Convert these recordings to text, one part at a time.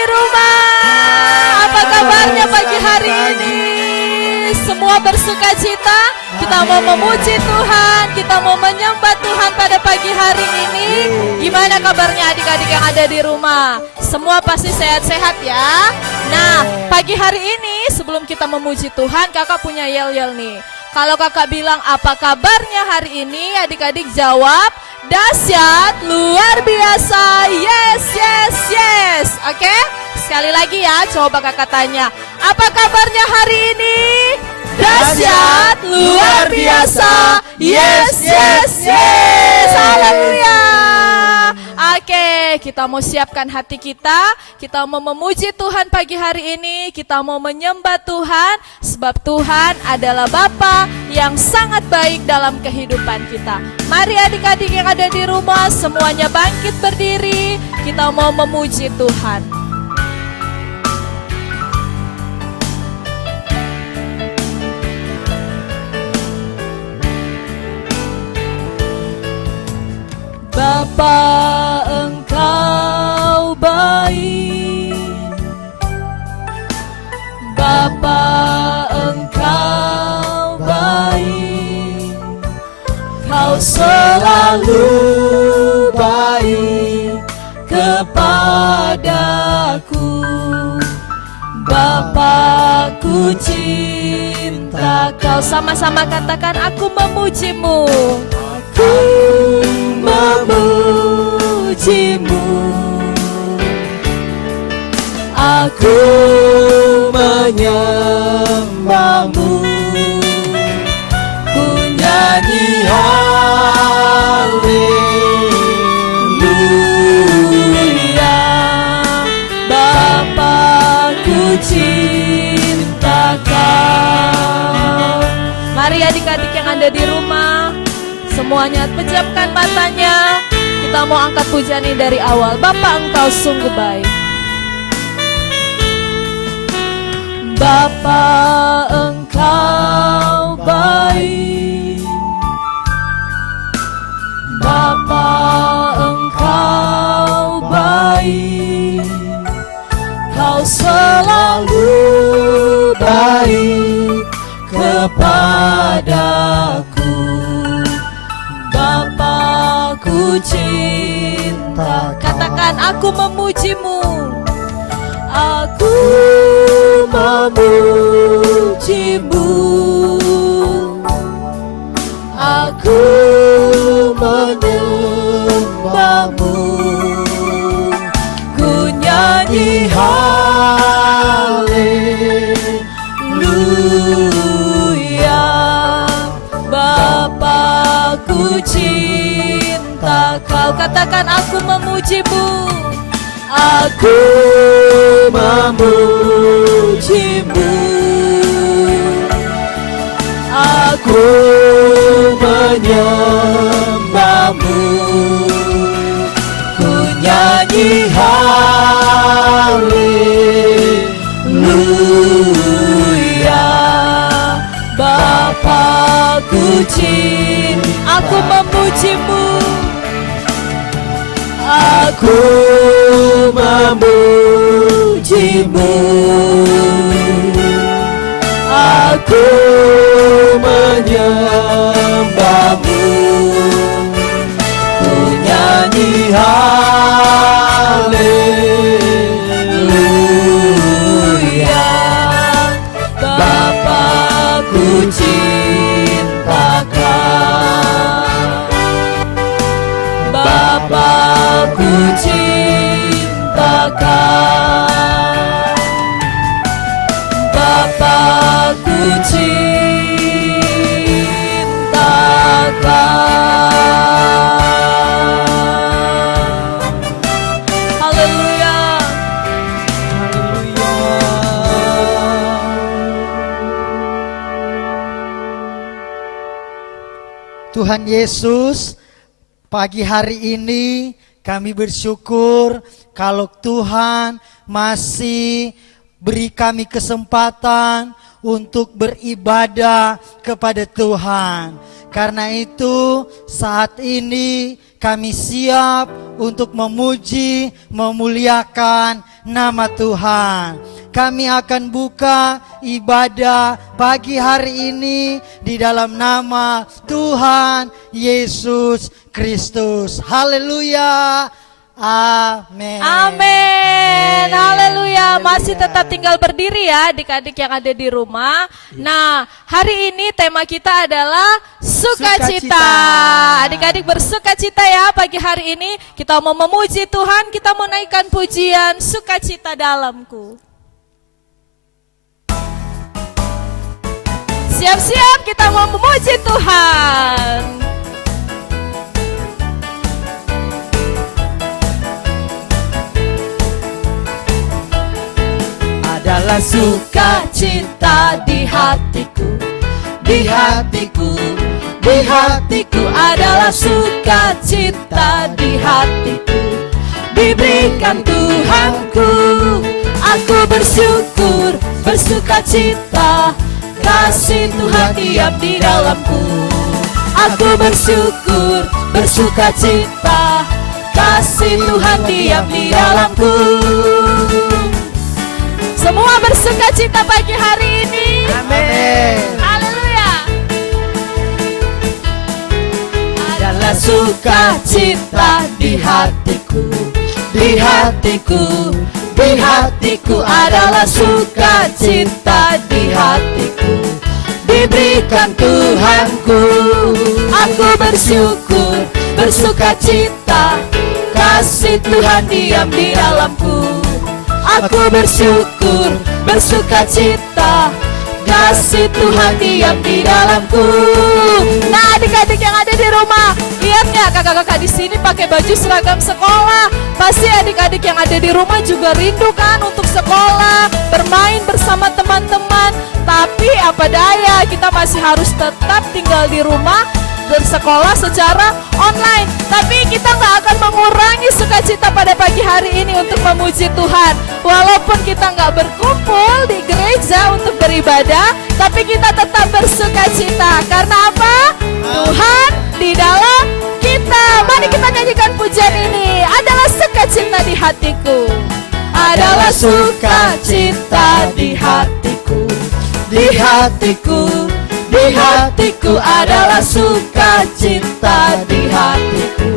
di rumah, apa kabarnya pagi hari ini? Semua bersuka cita, kita mau memuji Tuhan, kita mau menyembah Tuhan pada pagi hari ini. Gimana kabarnya adik-adik yang ada di rumah? Semua pasti sehat-sehat ya. Nah, pagi hari ini sebelum kita memuji Tuhan, kakak punya yel-yel nih. Kalau kakak bilang apa kabarnya hari ini, adik-adik jawab dahsyat, luar biasa, yes, yes, yes. Oke? Sekali lagi ya, coba kakak tanya, apa kabarnya hari ini? Dahsyat, luar biasa, yes, yes, yes. Haleluya. Oke, kita mau siapkan hati kita mau memuji Tuhan pagi hari ini, kita mau menyembah Tuhan, sebab Tuhan adalah Bapa yang sangat baik dalam kehidupan kita. Mari adik-adik yang ada di rumah, semuanya bangkit berdiri, kita mau memuji Tuhan. Bapa, Engkau baik. Bapa, Engkau baik. Kau selalu baik kepadaku. Bapa, ku cinta Kau. Sama-sama katakan, aku memujimu. Aku memujimu, aku menyembahmu, ku nyanyi haleluya. Bapa, ku cinta Kau. Mari adik-adik yang ada di rumah, semuanya pejamkan matanya. Kita mau angkat pujian ini dari awal. Bapa, Engkau sungguh baik. Bapa, Engkau baik. Bapa, Engkau baik. Kau selalu baik kepadaku. Ku cinta Kau. Katakan, aku memujimu. Aku memujimu. Aku menyembahmu. Ku nyanyi haleluya. Bapa, ku cinta Kau. Katakan, aku memujimu. Aku memujimu. Aku menyembahmu. Ku nyanyi haleluya. Bapa, ku cinta. Aku memujimu. Aku memujimu. Aku menyembahmu. Ku nyanyi haleluya. Bapa, ku cinta Kau. Bapa, ku cinta Kau. Bapa, ku cinta Kau. Haleluya. Tuhan Yesus, pagi hari ini kami bersyukur kalau Tuhan masih beri kami kesempatan untuk beribadah kepada Tuhan. Karena itu saat ini kami siap untuk memuji, memuliakan nama Tuhan. Kami akan buka ibadah pagi hari ini di dalam nama Tuhan Yesus Kristus. Haleluya. Amin. Amin. Haleluya. Masih tetap tinggal berdiri ya adik-adik yang ada di rumah. Nah, hari ini tema kita adalah sukacita. Adik-adik bersukacita ya pagi hari ini. Kita mau memuji Tuhan, kita mau naikkan pujian sukacita dalamku. Siap-siap kita mau memuji Tuhan. Adalah sukacita di hatiku, di hatiku, di hatiku adalah sukacita di hatiku. Diberikan Tuhanku, aku bersyukur, bersukacita, kasih Tuhan diam di dalamku. Aku bersyukur, bersukacita, kasih Tuhan diam di dalamku. Semua bersukacita pagi hari ini. Amin. Haleluya. Adalah sukacita di hatiku, di hatiku, di hatiku adalah sukacita di hatiku. Diberikan Tuhanku, aku bersyukur, bersukacita, kasih Tuhan diam di dalamku. Aku bersyukur, bersukacita, kasih Tuhan diam di dalamku. Nah, adik-adik yang ada di rumah, lihat nggak kakak-kakak di sini pakai baju seragam sekolah. Pasti adik-adik yang ada di rumah juga rindu kan untuk sekolah, bermain bersama teman-teman. Tapi apa daya, kita masih harus tetap tinggal di rumah bersekolah secara online. Tapi kita nggak akan mengurangi sukacita pada pagi hari ini untuk memuji Tuhan. Walaupun kita nggak berkumpul di gereja untuk beribadah, tapi kita tetap bersukacita. Karena apa? Tuhan di dalam kita. Mari kita nyanyikan pujian ini. Adalah sukacita di hatiku, adalah sukacita di hatiku, di hatiku, di hatiku adalah sukacita di hatiku.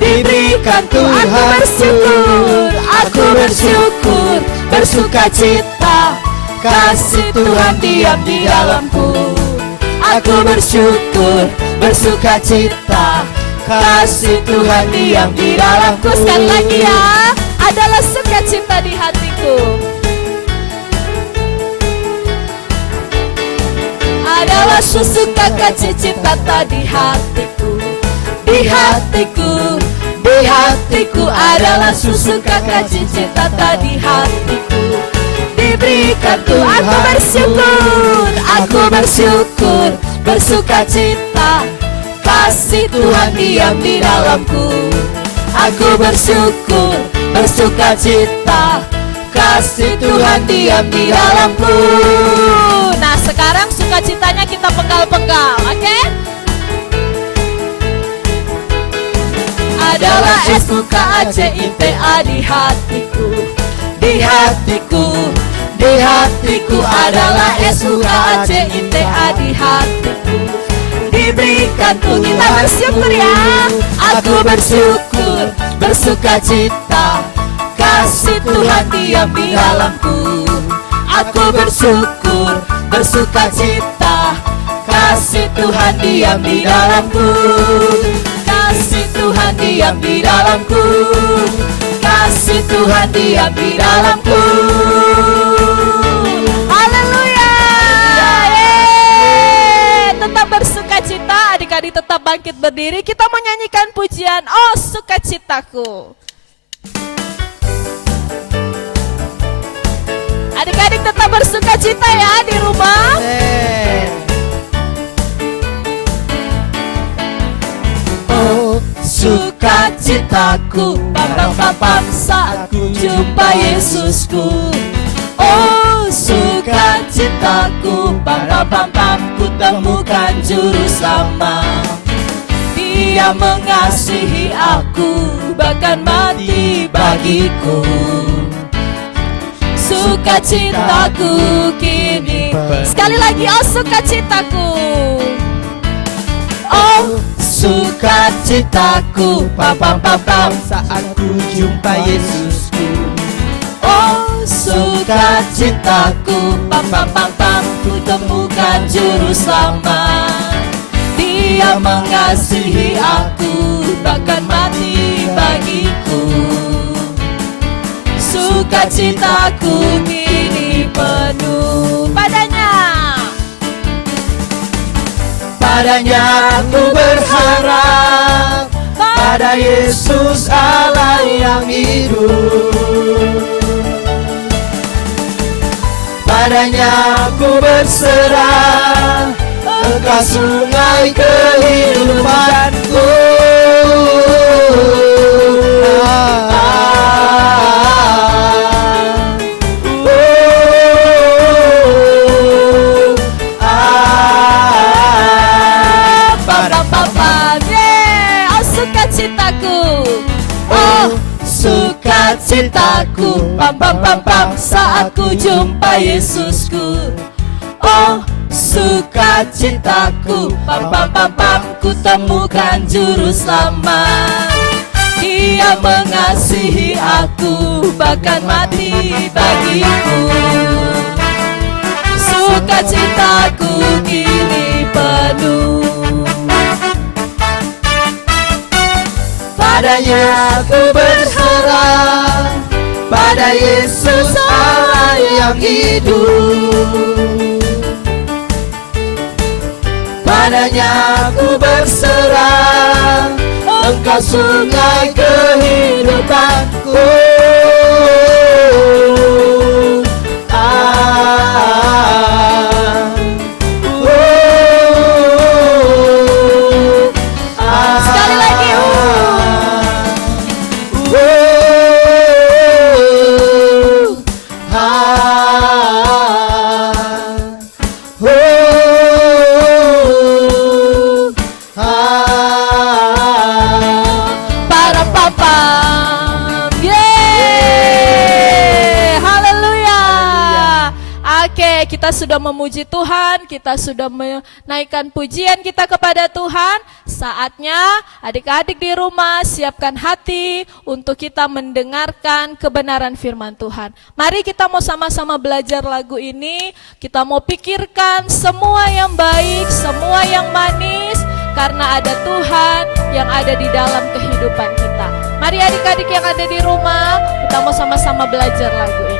Diberikan Tuhan, aku bersyukur, aku bersyukur, bersukacita, kasih Tuhan diam di dalamku. Aku bersyukur, bersukacita, kasih Tuhan diam di dalamku. Sekali lagi ya, adalah sukacita di hatiku, adalah sukacita di hatiku, di hatiku, di hatiku adalah sukacita di hatiku. Diberikan Tuhan, aku bersyukur, aku bersyukur, bersukacita, kasih Tuhan diam di dalamku. Aku bersyukur, bersukacita, kasih Tuhan diam di dalamku. Nah, sekarang sukacitanya kita penggal-penggal, oke? Adalah sukacita di hatiku, di hatiku, di hatiku adalah sukacita di hatiku. Diberikan Tuhan, kita bersyukur ya. Aku bersyukur, bersukacita, kasih Tuhan diam di dalamku. Aku bersyukur, bersukacita, kasih Tuhan diam di dalamku. Kasih Tuhan diam di dalamku, kasih Tuhan diam di dalamku. Haleluya. Tetap bersukacita, adik-adik tetap bangkit berdiri. Kita menyanyikan pujian Oh Sukacitaku. Adik-adik tetap bersukacita ya di rumah. Oh sukacitaku, pam saat ku jumpa Yesusku. Oh sukacitaku, pam ku temukan juru selamat. Dia mengasihi aku, bahkan mati bagiku. Sukacitaku kini. Sekali lagi, oh sukacitaku. Oh sukacitaku, pam pam pam pam, saat ku jumpa Yesusku. oh sukacitaku, pam pam pam pam, ku temukan juru selamat. Dia mengasihi aku, bahkan mati bagiku. Sukacitaku kini penuh padanya. Padanya aku berharap, pada Yesus Allah yang hidup. Padanya aku berserah, Engkau sungai kehidupanku. Sukacitaku, pam pam pam pam, saat ku jumpa Yesusku. Oh sukacitaku, pam pam pam pam, ku temukan juru selamat. Dia mengasihi aku, bahkan mati bagiku. Sukacitaku kini penuh. Padanya aku berserah, pada Yesus Allah yang hidup. Padanya aku berserah, Engkau sungai kehidupanku. Kita sudah memuji Tuhan, kita sudah menaikkan pujian kita kepada Tuhan. Saatnya adik-adik di rumah siapkan hati untuk kita mendengarkan kebenaran firman Tuhan. Mari kita mau sama-sama belajar lagu ini. Kita mau pikirkan semua yang baik, semua yang manis, karena ada Tuhan yang ada di dalam kehidupan kita. Mari adik-adik yang ada di rumah, kita mau sama-sama belajar lagu ini.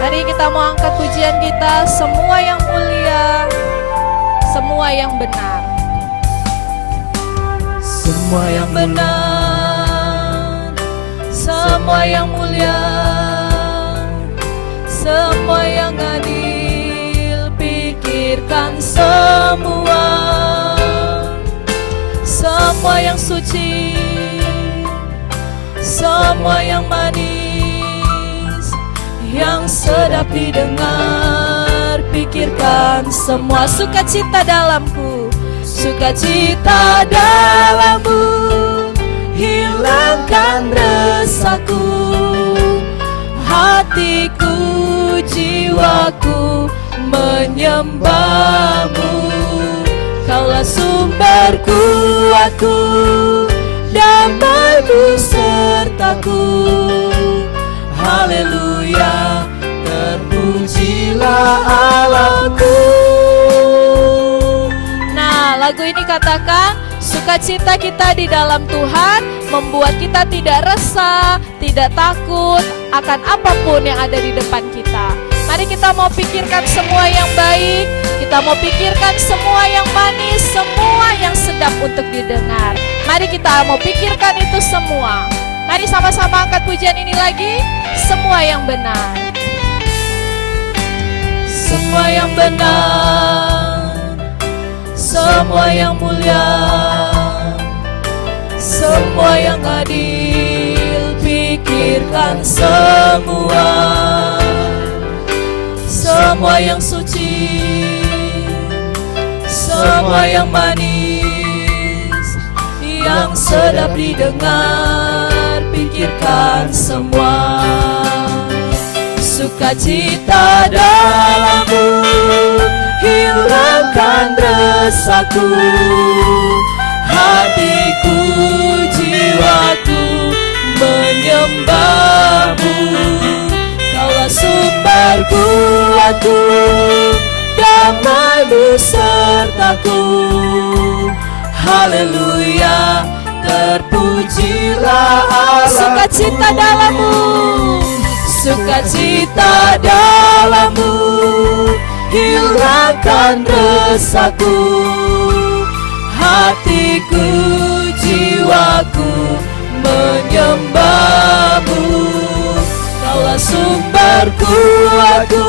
Mari kita mau angkat pujian kita, semua yang mulia, semua yang benar. Semua yang benar, semua yang mulia, semua yang adil, pikirkan semua. Semua yang suci, semua yang manis, yang sedap didengar, pikirkan semua. Sukacita dalamku, sukacita dalammu, hilangkan resahku. Hatiku, jiwaku menyembahmu. Kaulah sumber kuatku, damaimu sertaku. Haleluya, terpujilah Allahku. Nah, lagu ini katakan, sukacita kita di dalam Tuhan membuat kita tidak resah, tidak takut akan apapun yang ada di depan kita. Mari kita mau pikirkan semua yang baik, kita mau pikirkan semua yang manis, semua yang sedap untuk didengar. Mari kita mau pikirkan itu semua. Mari sama-sama angkat pujian ini lagi. Semua yang benar, semua yang benar, semua yang mulia, semua yang adil, pikir pikirkan semua yang suci, semua yang manis, yang sedap didengar, pikirkan semua. Sukacita dalammu, hilangkan resaku, hatiku, jiwaku menyembahmu. Kaulah sumber kuatku, damaimu sertaku. Haleluya, terpujilah Allah. Sukacita dalammu, sukacita dalammu, hilangkan resaku, hatiku, jiwaku menyembahmu. Kaulah sumber kuatku,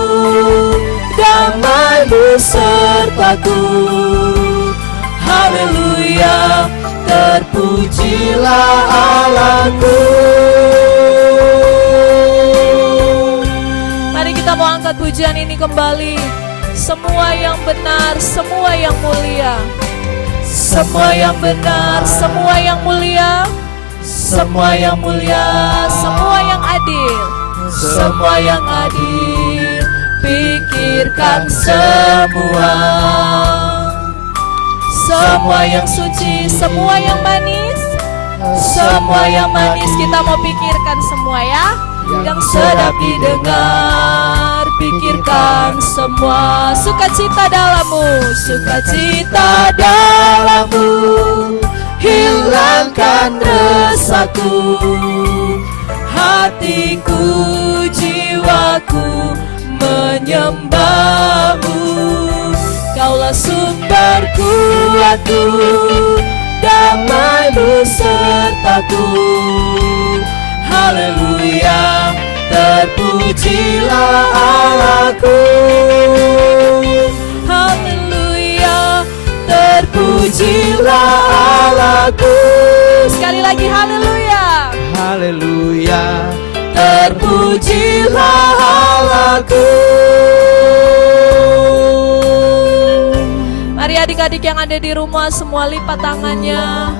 damaimu sertaku. Haleluya, terpujilah Allahku. Mari kita mau angkat pujian ini kembali. Semua yang benar, semua yang mulia, semua yang benar, semua yang mulia, semua yang mulia, semua yang adil, semua yang adil. Pikirkan semua yang suci, semua yang manis, semua yang manis. Kita mau pikirkan semua ya, yang sedap didengar, pikirkan semua. Sukacita dalammu, sukacita dalammu, hilangkan resaku, hatiku, jiwaku menyembahmu. Kaulah sumber kuatku, damaimu sertaku. Haleluya, terpujilah Allahku. Haleluya, terpujilah Allahku. Sekali lagi haleluya. Haleluya, Terpujilah Allahku. Mari adik-adik yang ada di rumah semua lipat tangannya.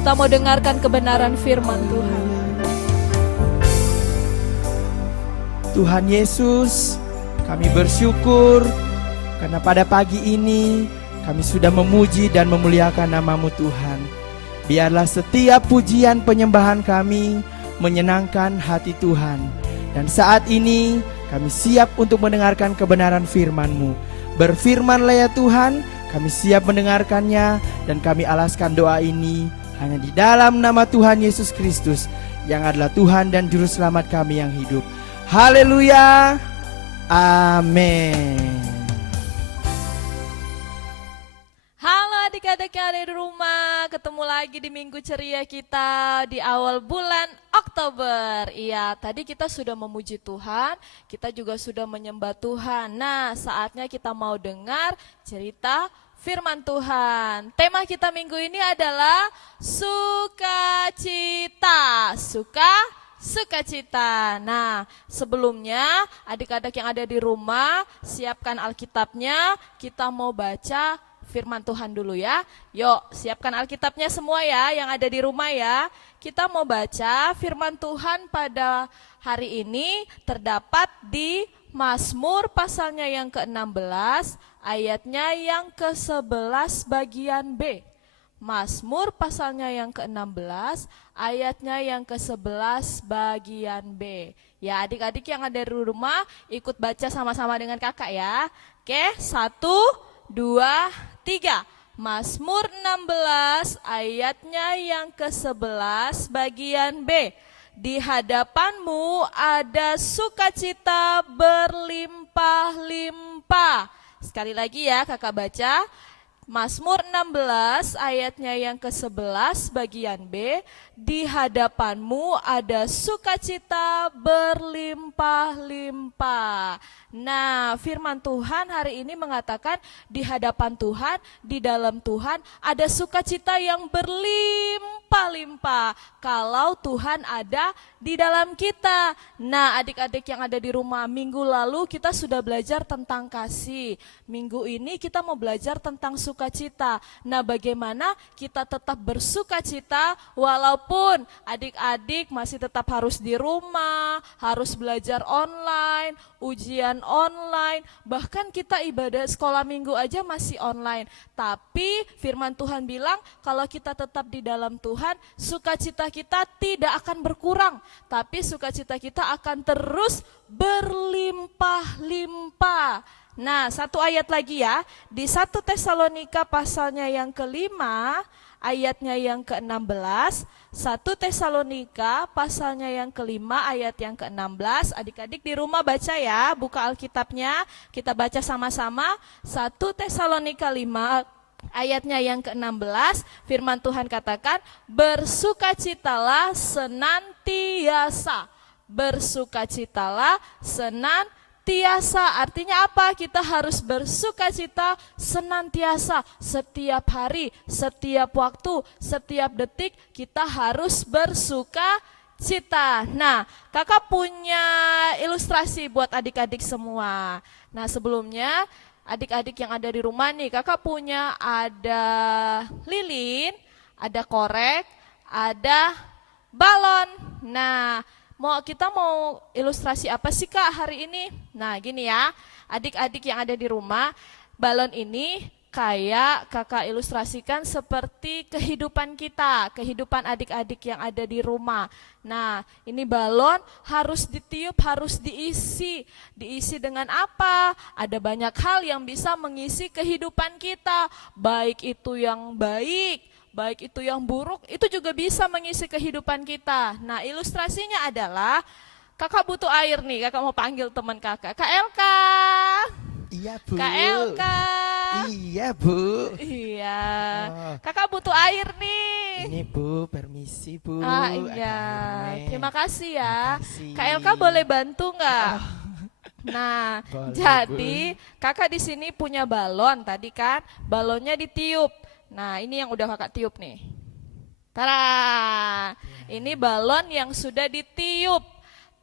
Kita mau dengarkan kebenaran firman Tuhan. Tuhan Yesus, kami bersyukur karena pada pagi ini kami sudah memuji dan memuliakan nama-Mu Tuhan. Biarlah setiap pujian penyembahan kami menyenangkan hati Tuhan. Dan saat ini kami siap untuk mendengarkan kebenaran firman-Mu. Berfirmanlah ya Tuhan, kami siap mendengarkannya dan kami alaskan doa ini hanya di dalam nama Tuhan Yesus Kristus yang adalah Tuhan dan Juru Selamat kami yang hidup. Haleluya, amin. Halo adik-adik yang ada di rumah, ketemu lagi di Minggu Ceria kita di awal bulan Oktober. Iya, tadi kita sudah memuji Tuhan, kita juga sudah menyembah Tuhan. Nah, saatnya kita mau dengar cerita firman Tuhan. Tema kita minggu ini adalah sukacita. Sukacita. Nah, sebelumnya adik-adik yang ada di rumah, siapkan Alkitabnya, kita mau baca firman Tuhan dulu ya. Yuk, siapkan Alkitabnya semua ya, yang ada di rumah ya. Kita mau baca firman Tuhan pada hari ini terdapat di Mazmur pasalnya yang ke-16, ayatnya yang ke-11 bagian B. Mazmur pasalnya yang ke-16, ayatnya yang ke-11 bagian B. Ya, adik-adik yang ada di rumah ikut baca sama-sama dengan kakak ya. Oke, 1, 2, 3. Mazmur 16 ayatnya yang ke-11 bagian B. Di hadapanmu ada sukacita berlimpah-limpah. Sekali lagi ya kakak baca. Mazmur 16 ayatnya yang ke-11 bagian B, di hadapanmu ada sukacita berlimpah-limpah. Nah, firman Tuhan hari ini mengatakan di hadapan Tuhan, di dalam Tuhan ada sukacita yang berlimpah-limpah kalau Tuhan ada di dalam kita. Nah, adik-adik yang ada di rumah, minggu lalu kita sudah belajar tentang kasih. Minggu ini kita mau belajar tentang sukacita. Nah, bagaimana kita tetap bersukacita walaupun adik-adik masih tetap harus di rumah, harus belajar online, ujian online, bahkan kita ibadah sekolah minggu aja masih online. Tapi firman Tuhan bilang kalau kita tetap di dalam Tuhan, sukacita kita tidak akan berkurang, tapi sukacita kita akan terus berlimpah-limpah. Nah, satu ayat lagi ya, di 1 Tesalonika pasalnya yang kelima, ayatnya yang ke-16, 1 Tesalonika pasalnya yang kelima ayat yang ke-16. Adik-adik di rumah baca ya, buka Alkitabnya, kita baca sama-sama. 1 Tesalonika 5 ayatnya yang ke-16, firman Tuhan katakan, bersukacitalah senantiasa. Bersukacitalah senantiasa. Artinya apa? Kita harus bersukacita senantiasa, setiap hari, setiap waktu, setiap detik kita harus bersukacita. Nah, kakak punya ilustrasi buat adik-adik semua. Nah, sebelumnya adik-adik yang ada di rumah nih, kakak punya ada lilin, ada korek, ada balon. Nah, kita mau ilustrasi apa sih Kak hari ini? Nah gini ya, adik-adik yang ada di rumah, balon ini kayak kakak ilustrasikan seperti kehidupan kita, kehidupan adik-adik yang ada di rumah. Nah ini balon harus ditiup, harus diisi. Diisi dengan apa? Ada banyak hal yang bisa mengisi kehidupan kita, baik itu yang baik, baik itu yang buruk, itu juga bisa mengisi kehidupan kita. Nah ilustrasinya adalah kakak butuh air nih, kakak mau panggil teman kakak, Kak Elka. Iya Bu. Kak Elka. Iya Bu. Iya, Oh. kakak butuh air nih. Ini Bu, permisi Bu. Iya, Ada terima kasih ya. Makasih. Kak Elka boleh bantu nggak? Nah, Boleh, jadi kakak di sini punya balon tadi kan, balonnya ditiup. Nah, ini yang udah kakak tiup nih. Tara, ini balon yang sudah ditiup,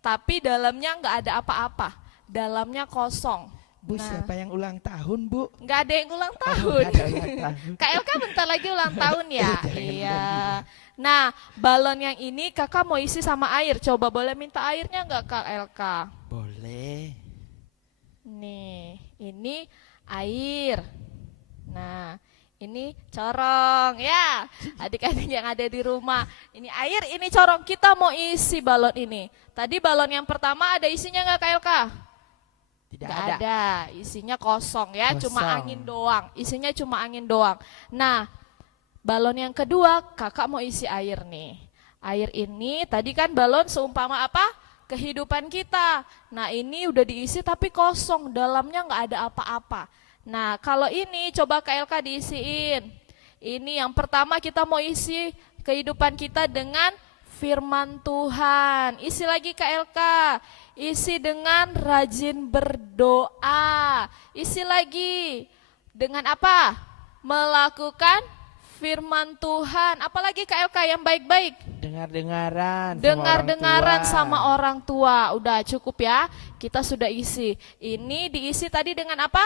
tapi dalamnya nggak ada apa-apa, dalamnya kosong. Bu, siapa yang ulang tahun Bu? Nggak ada yang ulang Oh, tahun. nggak ada ulang tahun. Kak Elka bentar lagi ulang tahun ya. Jangan Iya. Nah, balon yang ini kakak mau isi sama air. Coba boleh minta airnya nggak Kak Elka? Boleh. Nih, ini air. Nah, ini corong ya, adik-adik yang ada di rumah. Ini air, ini corong. Kita mau isi balon ini. Tadi balon yang pertama ada isinya nggak Kak Elka? Tidak Nggak ada. ada, isinya kosong ya, cuma Kosong. angin doang. Isinya cuma angin doang. Nah, balon yang kedua kakak mau isi air nih. Air ini tadi kan balon seumpama apa? Kehidupan kita. Nah ini udah diisi tapi kosong, dalamnya nggak ada apa-apa. Nah kalau ini coba Kak Elka diisiin. Ini yang pertama kita mau isi kehidupan kita dengan firman Tuhan. Isi lagi Kak Elka. Isi dengan rajin berdoa. Isi lagi dengan apa? Melakukan firman Tuhan. Apalagi Kak Elka yang baik-baik. Dengar-dengaran. Dengar-dengaran sama tua. orang tua. Udah cukup ya. Kita sudah isi. Ini diisi tadi dengan apa?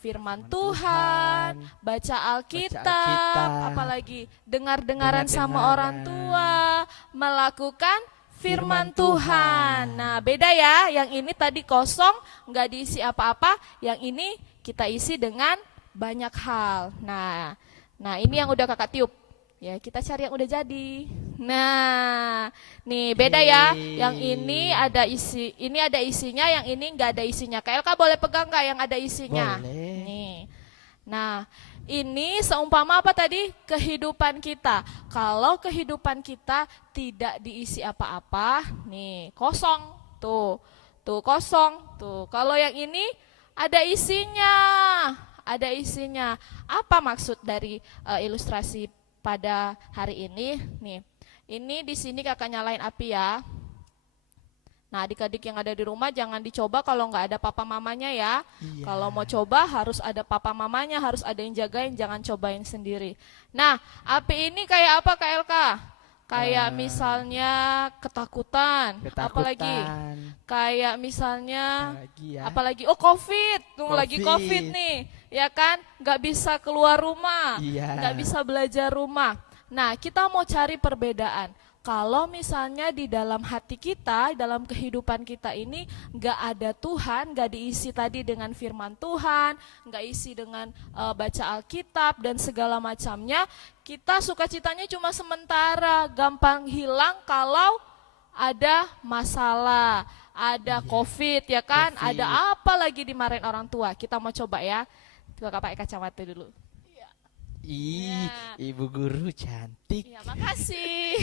Firman Tuhan, baca Alkitab, apalagi dengar-dengaran sama orang tua, melakukan firman Tuhan. Nah beda ya, yang ini tadi kosong, nggak diisi apa-apa, yang ini kita isi dengan banyak hal. Nah ini yang udah kakak tiup. Ya kita cari yang udah jadi. Nah, nih beda ya. Yang ini ada isi, ini ada isinya, yang ini nggak ada isinya. Kak Elka boleh pegang nggak yang ada isinya? Boleh. Nih. Nah, ini seumpama apa tadi? Kehidupan kita. Kalau kehidupan kita tidak diisi apa-apa, nih kosong. Tuh kosong. Tuh. Kalau yang ini ada isinya. ada isinya. Apa maksud dari ilustrasi pada hari ini? Nih, ini di sini kakak nyalain api ya. Nah, adik-adik yang ada di rumah jangan dicoba kalau nggak ada papa mamanya ya. Iya. Kalau mau coba harus ada papa mamanya, harus ada yang jagain, jangan cobain sendiri. Nah, api ini kayak apa Kak Elka? Kayak misalnya ketakutan, apalagi kayak misalnya apalagi COVID, lagi COVID nih, ya kan? Nggak bisa keluar rumah, nggak bisa belajar rumah. Nah, kita mau cari perbedaan. Kalau misalnya di dalam hati kita, dalam kehidupan kita ini nggak ada Tuhan, nggak diisi tadi dengan firman Tuhan, nggak isi dengan baca Alkitab dan segala macamnya, kita sukacitanya cuma sementara, gampang hilang kalau ada masalah, ada COVID ya kan, ada apa lagi dimarahin orang tua. Kita mau coba ya, coba pakai kacamata dulu. Ibu guru cantik. Ya, makasih.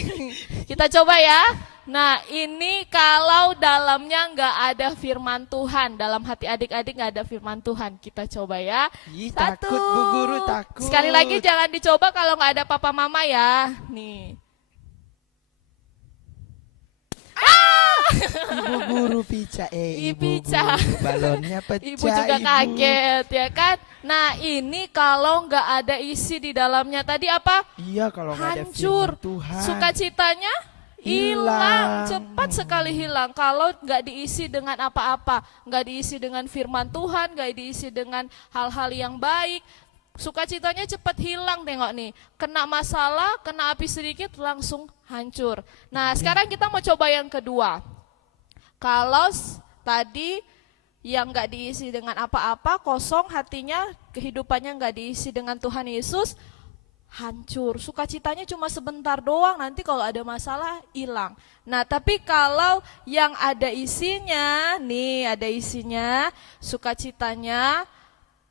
Kita coba ya. Nah, ini kalau dalamnya nggak ada firman Tuhan, dalam hati adik-adik nggak ada firman Tuhan. Kita coba ya. Satu. Takut Bu Guru, takut. Sekali lagi jangan dicoba kalau nggak ada papa mama ya. Nih. Ibu guru pica, ibu Pica. guru balonnya pecah. Ibu juga kaget ya kan. Nah, ini kalau nggak ada isi di dalamnya tadi apa? Iya, kalau nggak ada Hancur. firman Tuhan. Sukacitanya hilang, cepat sekali hilang. Kalau nggak diisi dengan apa-apa, nggak diisi dengan firman Tuhan, nggak diisi dengan hal-hal yang baik, sukacitanya cepat hilang. Tengok nih, kena masalah, kena api sedikit langsung hancur. Nah, sekarang kita mau coba yang kedua. Kalau tadi yang nggak diisi dengan apa-apa, kosong hatinya, kehidupannya nggak diisi dengan Tuhan Yesus, hancur. Sukacitanya cuma sebentar doang, nanti kalau ada masalah hilang. Nah, tapi kalau yang ada isinya, nih ada isinya, sukacitanya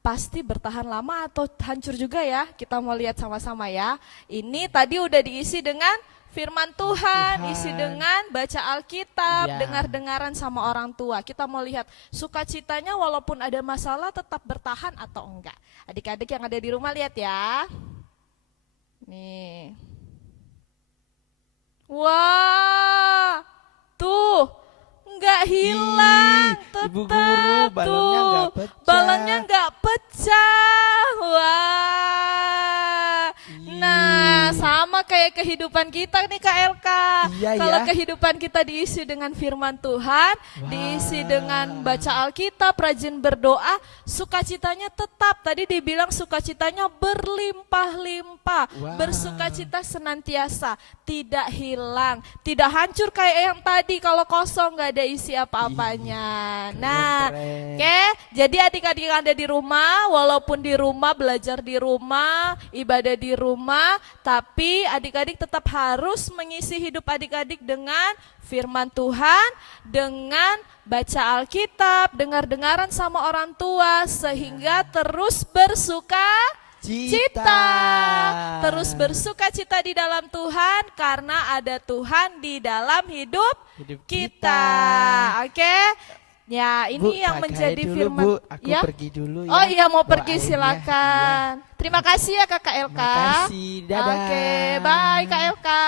pasti bertahan lama atau hancur juga ya. Kita mau lihat sama-sama ya. Ini tadi udah diisi dengan firman Tuhan, isi dengan baca Alkitab, dengar-dengaran sama orang tua. Kita mau lihat sukacitanya walaupun ada masalah tetap bertahan atau enggak. Adik-adik yang ada di rumah lihat ya. Nih. Wah, tuh enggak hilang, tetap Ibu guru, balonnya tuh. nggak pecah. Balonnya enggak pecah. Wah. Nah, sama kayak kehidupan kita nih Kak Elka. Iya, Kalau ya. kehidupan kita diisi dengan firman Tuhan, diisi dengan baca Alkitab, rajin berdoa, sukacitanya tetap. Tadi dibilang sukacitanya berlimpah-limpah, bersukacita senantiasa, tidak hilang, tidak hancur kayak yang tadi kalau kosong nggak ada isi apa-apanya. Nah, oke, jadi adik-adik yang ada di rumah, walaupun di rumah belajar di rumah, ibadah di rumah, tapi adik-adik tetap harus mengisi hidup adik-adik dengan firman Tuhan, dengan baca Alkitab, dengar-dengaran sama orang tua, sehingga terus bersuka cita. Terus bersuka cita di dalam Tuhan, karena ada Tuhan di dalam hidup kita. Oke? Ya, ini Bu, yang menjadi dulu, firman. Bu. Aku Ya? pergi dulu ya. Oh iya, mau pergi Doain ya. silakan. Terima kasih ya Kakak Elka. Makasih, dadah. Oke, bye Kak Elka.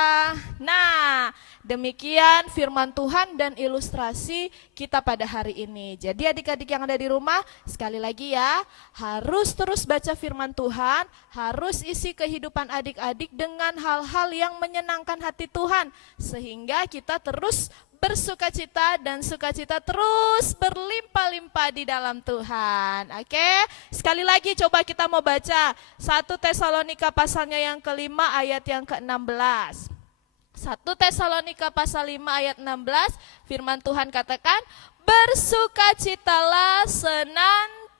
Nah, demikian firman Tuhan dan ilustrasi kita pada hari ini. Jadi adik-adik yang ada di rumah, sekali lagi ya, harus terus baca firman Tuhan, harus isi kehidupan adik-adik dengan hal-hal yang menyenangkan hati Tuhan, sehingga kita terus bersukacita dan sukacita terus berlimpah-limpah di dalam Tuhan. Oke, sekali lagi coba kita mau baca 1 Tesalonika pasalnya yang kelima ayat yang ke-16. 1 Tesalonika pasal 5 ayat 16, firman Tuhan katakan, bersukacitalah senantiasa.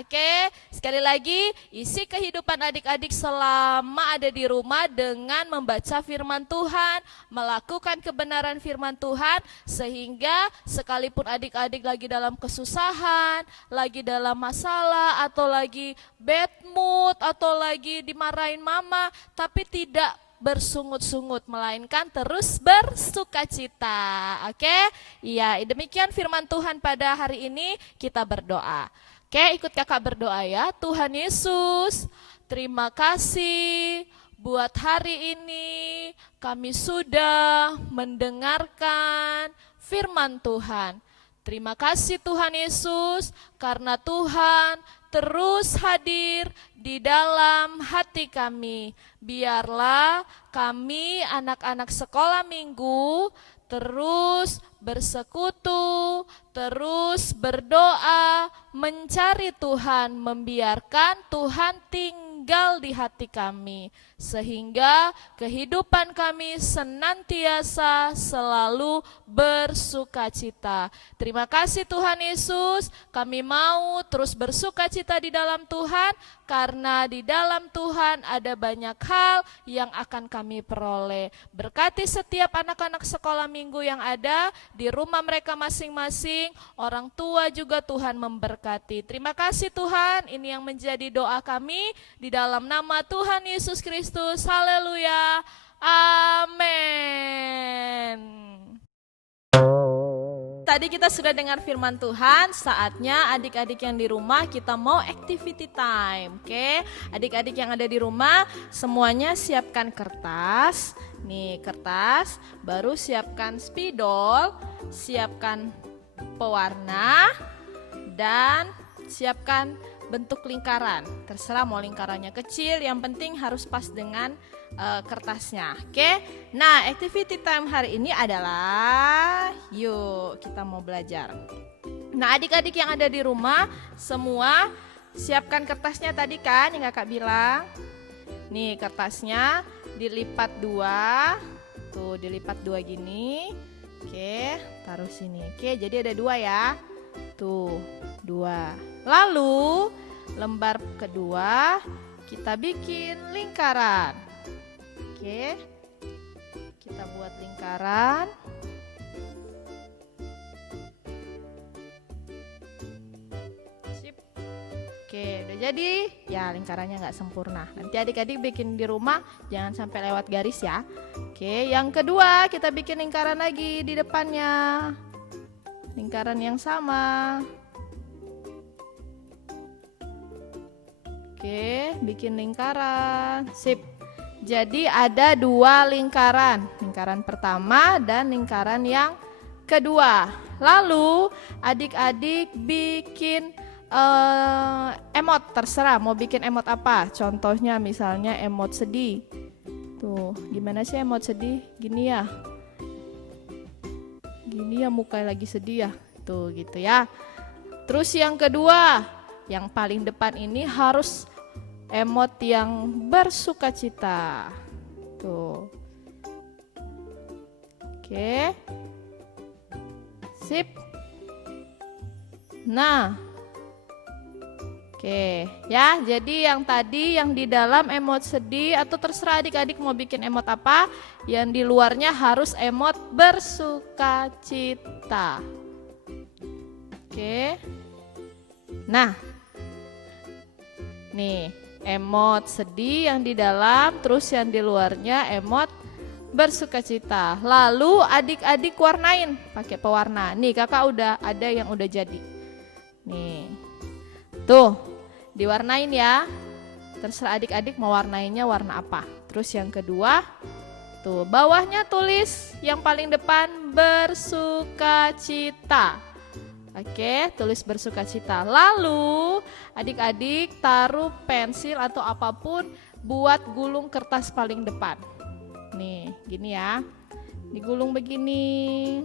Oke, sekali lagi, isi kehidupan adik-adik selama ada di rumah dengan membaca firman Tuhan, melakukan kebenaran firman Tuhan, sehingga sekalipun adik-adik lagi dalam kesusahan, lagi dalam masalah, atau lagi bad mood, atau lagi dimarahin mama, tapi tidak bersungut-sungut, melainkan terus bersukacita. Oke? Iya, demikian firman Tuhan pada hari ini. Kita berdoa. Oke, ikut kakak berdoa ya. Tuhan Yesus, terima kasih buat hari ini kami sudah mendengarkan firman Tuhan. Terima kasih Tuhan Yesus karena Tuhan terus hadir di dalam hati kami. Biarlah kami anak-anak sekolah minggu terus bersekutu, terus berdoa, mencari Tuhan, membiarkan Tuhan tinggal di hati kami, sehingga kehidupan kami senantiasa selalu bersukacita. Terima kasih Tuhan Yesus, kami mau terus bersukacita di dalam Tuhan, karena di dalam Tuhan ada banyak hal yang akan kami peroleh. Berkati setiap anak-anak sekolah minggu yang ada di rumah mereka masing-masing, orang tua juga Tuhan memberkati. Terima kasih Tuhan, ini yang menjadi doa kami di dalam nama Tuhan Yesus Kristus. Haleluya. Amin. Tadi kita sudah dengar firman Tuhan, saatnya adik-adik yang di rumah kita mau activity time. Oke, adik-adik yang ada di rumah semuanya siapkan kertas. Nih kertas, baru siapkan spidol, siapkan pewarna, dan siapkan bentuk lingkaran. Terserah mau lingkarannya kecil, yang penting harus pas dengan kertasnya. Oke. Nah, activity time hari ini adalah yuk kita mau belajar. Nah, adik-adik yang ada di rumah semua siapkan kertasnya tadi kan yang kakak bilang. Nih kertasnya dilipat dua. Tuh dilipat dua gini. Oke, taruh sini. Oke, jadi ada dua ya. Tuh, dua. Lalu lembar kedua kita bikin lingkaran. Oke, kita buat lingkaran. Sip. Oke, udah jadi. Ya, lingkarannya nggak sempurna. Nanti adik-adik bikin di rumah, jangan sampai lewat garis ya. Oke, yang kedua kita bikin lingkaran lagi di depannya. Lingkaran yang sama. Oke, bikin lingkaran. Sip. Jadi ada dua lingkaran, lingkaran pertama dan lingkaran yang kedua. Lalu adik-adik bikin emot, terserah mau bikin emot apa. Contohnya misalnya emot sedih. Tuh, gimana sih emot sedih? Gini ya. Gini ya, muka lagi sedih ya. Tuh gitu ya. Terus yang kedua, yang paling depan ini harus emot yang bersukacita. Tuh. Oke. Sip. Nah. Oke, ya. Jadi yang tadi yang di dalam emot sedih atau terserah adik-adik mau bikin emot apa, yang di luarnya harus emot bersukacita. Oke. Nah. Nih, emot sedih yang di dalam, terus yang di luarnya emot bersukacita. Lalu adik-adik warnain pakai pewarna. Nih kakak udah ada yang udah jadi. Nih, tuh diwarnain ya. Terserah adik-adik mau warnainnya warna apa. Terus yang kedua, tuh bawahnya tulis yang paling depan bersukacita. Oke, tulis bersukacita. Lalu adik-adik taruh pensil atau apapun buat gulung kertas paling depan. Nih, gini ya. Digulung begini.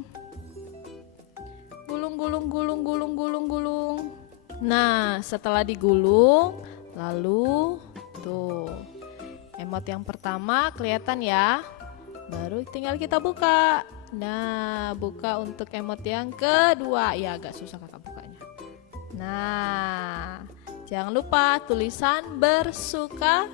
Gulung, gulung, gulung, gulung, gulung, gulung. Nah, setelah digulung, lalu tuh emot yang pertama kelihatan ya. Baru tinggal kita buka. Nah, buka untuk emot yang kedua. Ya, agak susah kakak bukanya. Nah, jangan lupa tulisan bersukacita.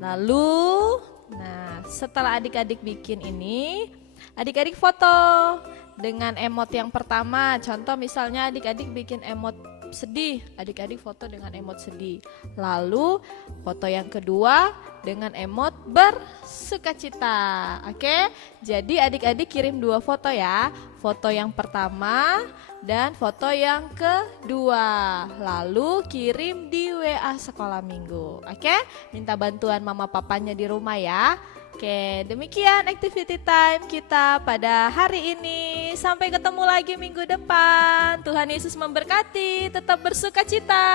Lalu, nah setelah adik-adik bikin ini, adik-adik foto dengan emot yang pertama. Contoh misalnya adik-adik bikin emot sedih, adik-adik foto dengan emot sedih. Lalu foto yang kedua dengan emot bersukacita. Oke, jadi adik-adik kirim dua foto ya. foto yang pertama dan foto yang kedua. Lalu kirim di WA Sekolah Minggu. Oke, minta bantuan mama papanya di rumah ya. Oke, demikian activity time kita pada hari ini. Sampai ketemu lagi minggu depan. Tuhan Yesus memberkati, tetap bersukacita.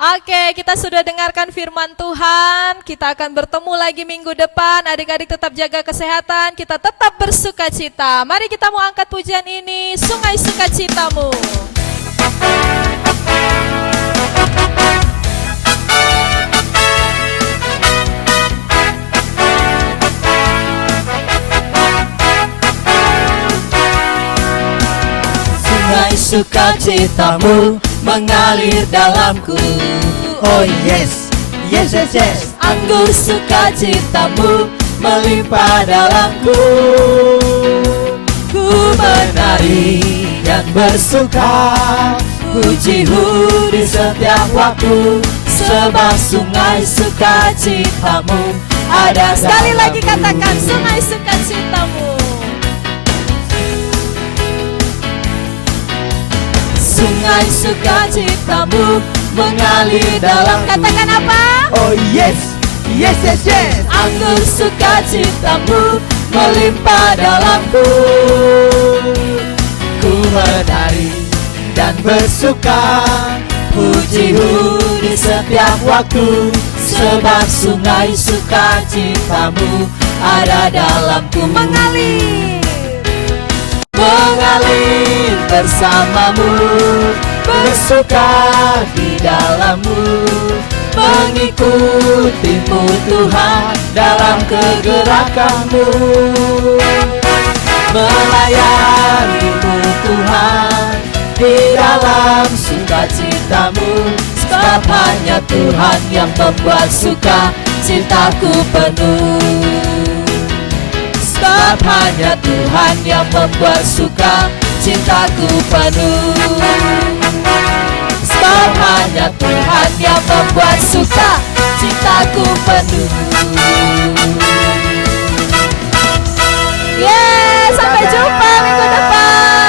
Oke, kita sudah dengarkan firman Tuhan. Kita akan bertemu lagi minggu depan. Adik-adik tetap jaga kesehatan, kita tetap bersukacita. Mari kita mau angkat pujian ini, Sungai Sukacitamu. Sungai sukacitamu mengalir dalamku. Oh yes, yes, yes, yes. Anggur sukacitamu melimpah dalamku. Ku menari dan bersuka, pujimu di setiap waktu. Sebab sungai sukacitamu ada Sekali dalamku. lagi katakan, Sungai Sukacitamu. Sungai sukacitamu mengalir dalam. Katakan apa? Oh yes, yes, yes, yes. Anggur sukacitamu melimpah dalamku. Ku menari dan bersuka, pujimu di setiap waktu. Sebab sungai sukacitamu ada dalamku. Mengalir. Mengalir bersamamu, bersuka di dalammu, mengikutimu Tuhan dalam kegerakanmu, melayanimu Tuhan di dalam sukacitamu. Sebab hanya Tuhan yang membuat suka cintaku penuh. Sebab hanya Tuhan yang membuat suka cintaku penuh. Sebab hanya Tuhan yang membuat suka cintaku penuh. Sampai jumpa minggu depan.